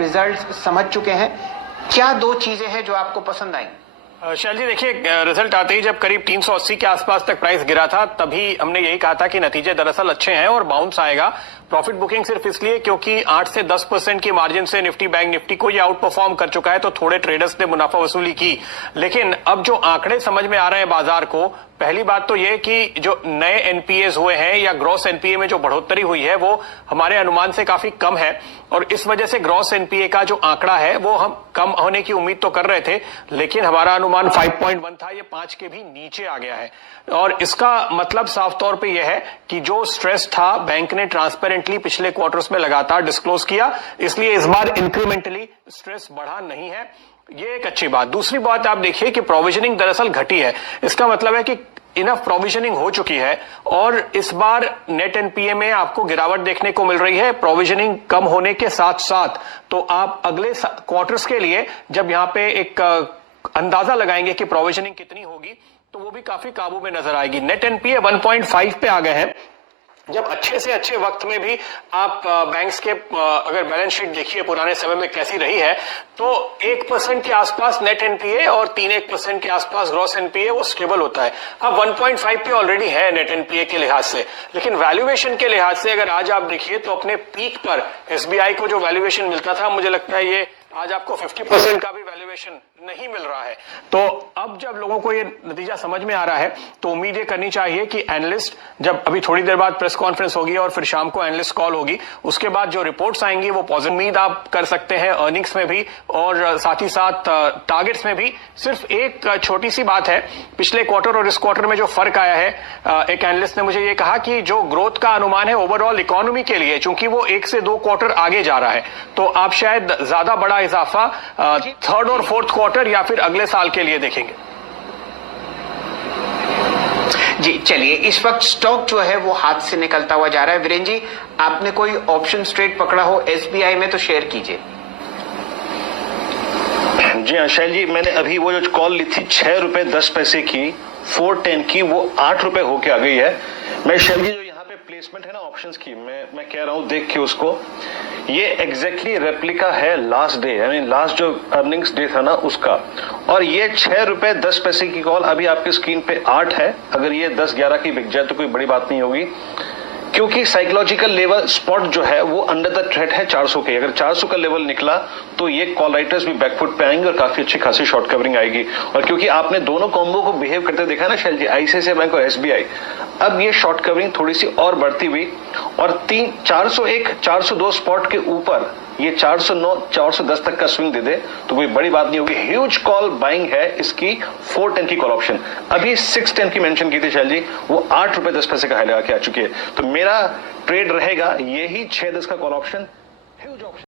Result समझ चुके हैं, क्या दो चीजें हैं जो आपको पसंद आई? शैल जी देखिए, रिजल्ट आते ही जब करीब 380 के आसपास तक प्राइस गिरा था तभी हमने यही कहा था कि नतीजे दरअसल अच्छे हैं और बाउंस आएगा। प्रॉफिट बुकिंग सिर्फ इसलिए क्योंकि 8 से 10% की मार्जिन से निफ्टी बैंक निफ्टी को ये आउट परफॉर्म कर चुका है, तो थोड़े ट्रेडर्स ने मुनाफा वसूली की। लेकिन अब जो आंकड़े समझ में आ रहे हैं बाजार को, पहली बात तो ये कि जो नए एनपीएस हुए हैं या ग्रॉस एनपीए में जो बढ़ोतरी हुई है वो हमारे अनुमान से काफी कम है और इस वजह से ग्रॉस एनपीए का जो आंकड़ा है वो हम कम होने की उम्मीद तो कर रहे थे, लेकिन हमारा अनुमान 5.1 था, ये 5 के भी नीचे आ गया है। और इसका मतलब साफ तौर पे यह है कि जो स्ट्रेस था बैंक ने ट्रांसपेरेंटली पिछले क्वार्टर्स में लगातार डिस्क्लोज किया, इसलिए इस बार इंक्रीमेंटली स्ट्रेस बढ़ा नहीं है। ये एक अच्छी बात। दूसरी बात आप देखिए कि प्रोविजनिंग दरअसल घटी है। इसका मतलब है कि इनफ प्रोविजनिंग हो चुकी है और इस बार नेट एनपीए में आपको गिरावट देखने को मिल रही है प्रोविजनिंग कम होने के साथ साथ। तो आप अगले क्वार्टर्स के लिए जब यहां पे एक अंदाजा लगाएंगे कि प्रोविजनिंग कितनी होगी तो वो भी काफी काबू में नजर आएगी। नेट एनपीए 1.5 पे आ गए हैं। जब अच्छे से अच्छे वक्त में भी आप बैंक्स के अगर बैलेंस शीट देखिए पुराने समय में कैसी रही है, तो 1% के आसपास नेट एनपीए और 3-1% के आसपास ग्रॉस एनपीए वो स्टेबल होता है। अब 1.5 पे ऑलरेडी है नेट एनपीए के लिहाज से, लेकिन वैल्यूएशन के लिहाज से अगर आज आप देखिए तो अपने पीक पर एसबीआई को जो वैल्यूएशन मिलता था, मुझे लगता है ये आज आपको 50% का भी वैल्यूएशन नहीं मिल रहा है। तो अब जब लोगों को ये नतीजा समझ में आ रहा है तो उम्मीद ये करनी चाहिए कि एनालिस्ट, जब अभी थोड़ी देर बाद प्रेस कॉन्फ्रेंस होगी और फिर शाम को एनालिस्ट कॉल होगी, उसके बाद जो रिपोर्ट्स आएंगी वो पॉजिटिव उम्मीद आप कर सकते हैं अर्निंग्स में भी और साथ ही साथ टारगेट्स में भी। सिर्फ एक छोटी सी बात है, पिछले क्वार्टर और इस क्वार्टर में जो फर्क आया है, एक एनालिस्ट ने मुझे ये कहा कि जो ग्रोथ का अनुमान है ओवरऑल इकोनॉमी के लिए, चूंकि वो 1 से 2 क्वार्टर आगे जा रहा है, तो आप शायद ज्यादा बड़ा इजाफा थर्ड और फोर्थ क्वार्टर या फिर अगले साल के लिए देखेंगे। जी चलिए, इस वक्त स्टॉक जो है वो हाथ से निकलता हुआ जा रहा है। वीरेंद्र जी, आपने कोई ऑप्शन ट्रेड पकड़ा हो एसबीआई में तो शेयर कीजिए। जी हाँ शैल जी, मैंने अभी वो जो कॉल ली थी 6 रुपए 10 पैसे की 410 की, वो 8 रुपए होके आ गई है। मैं शैल जी जो यहाँ पे प्लेसमेंट है ना ऑप्शंस की, मैं कह रहा हूँ देख के उसको, ये एग्जैक्टली रेप्लिका है लास्ट डे, यानी लास्ट जो अर्निंग्स डे था ना उसका। और ये 6 रुपए 10 पैसे की कॉल अभी आपकी स्क्रीन पे 8 है। अगर ये 10-11 की बिक जाए तो कोई बड़ी बात नहीं होगी, क्योंकि साइकोलॉजिकल लेवल स्पॉट जो है वो अंडर द थ्रेट है 400 के। अगर 400 का लेवल निकला तो ये कॉल राइटर्स भी बैकफुट पे आएंगे और काफी अच्छी खासी शॉर्ट कवरिंग आएगी। और क्योंकि आपने दोनों कॉम्बो को बिहेव करते देखा ना शैल जी, आईसीआईसीआई बैंक और एसबीआई, अब ये शॉर्ट कवरिंग थोड़ी सी और बढ़ती हुई और 401 402 स्पॉट के ऊपर ये 409 410 तक का स्विंग दे दे तो कोई बड़ी बात नहीं होगी। ह्यूज कॉल बाइंग है इसकी 410 की कॉल ऑप्शन। अभी 610 की मेंशन की थी शैल जी, वो 8 रुपए 10 पैसे का हाई लगा के आ चुकी है। तो मेरा ट्रेड रहेगा यही 6-10 का कॉल ऑप्शन, ह्यूज ऑप्शन।